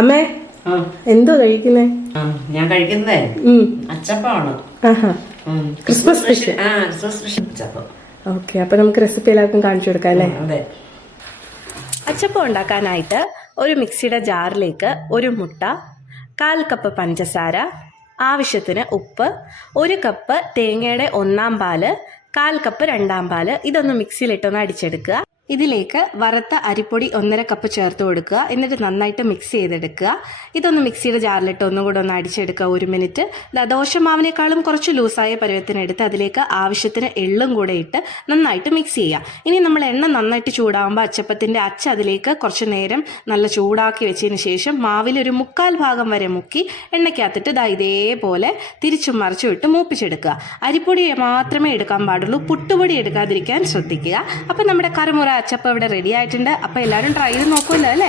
അമ്മേ എന്തോ കഴിക്കുന്നേ? ഞാൻ കഴിക്കുന്നതേ അച്ചപ്പമാണ്. Christmas special. ഓക്കെ, അപ്പൊ നമുക്ക് റെസിപ്പി എല്ലാവർക്കും കാണിച്ചു കൊടുക്കാം അല്ലേ? അതെ. അച്ചപ്പം ഉണ്ടാക്കാനായിട്ട് ഒരു മിക്സിയുടെ ജാറിലേക്ക് 1 മുട്ട, 1/4 കപ്പ് പഞ്ചസാര, ആവശ്യത്തിന് ഉപ്പ്, 1 കപ്പ് തേങ്ങയുടെ 1/4 പാല്, 1/4 കപ്പ് 2/2 പാല്, ഇതൊന്ന് മിക്സിയിലിട്ടൊന്ന് അടിച്ചെടുക്കുക. ഇതിലേക്ക് വറുത്ത അരിപ്പൊടി 1/2 കപ്പ് ചേർത്ത് കൊടുക്കുക. എന്നിട്ട് നന്നായിട്ട് മിക്സ് ചെയ്തെടുക്കുക. ഇതൊന്ന് മിക്സിയുടെ ജാറിലിട്ട് ഒന്നുകൂടെ ഒന്ന് അടിച്ചെടുക്കുക 1 മിനിറ്റ്. ദോശമാവിനേക്കാളും കുറച്ച് ലൂസായ പരുവത്തിനെടുത്ത് അതിലേക്ക് ആവശ്യത്തിന് എള്ളും കൂടെ ഇട്ട് നന്നായിട്ട് മിക്സ് ചെയ്യുക. ഇനി നമ്മൾ എണ്ണ നന്നായിട്ട് ചൂടാകുമ്പോൾ അച്ചപ്പത്തിൻ്റെ അച്ച അതിലേക്ക് കുറച്ച് നേരം നല്ല ചൂടാക്കി വെച്ചതിന് ശേഷം മാവിലൊരു 1/4 ഭാഗം വരെ മുക്കി എണ്ണയ്ക്കകത്തിട്ട് ഇതേപോലെ തിരിച്ചും മറിച്ചും ഇട്ട് മൂപ്പിച്ചെടുക്കുക. അരിപ്പൊടി മാത്രമേ എടുക്കാൻ പാടുള്ളൂ, പുട്ടുപൊടി എടുക്കാതിരിക്കാൻ ശ്രദ്ധിക്കുക. അപ്പം നമ്മുടെ കറുമുറ അച്ചപ്പം ഇവിടെ റെഡി ആയിട്ടുണ്ട്. അപ്പോൾ എല്ലാവരും ട്രൈ ചെയ്ത് നോക്കുമല്ലോ അല്ലേ?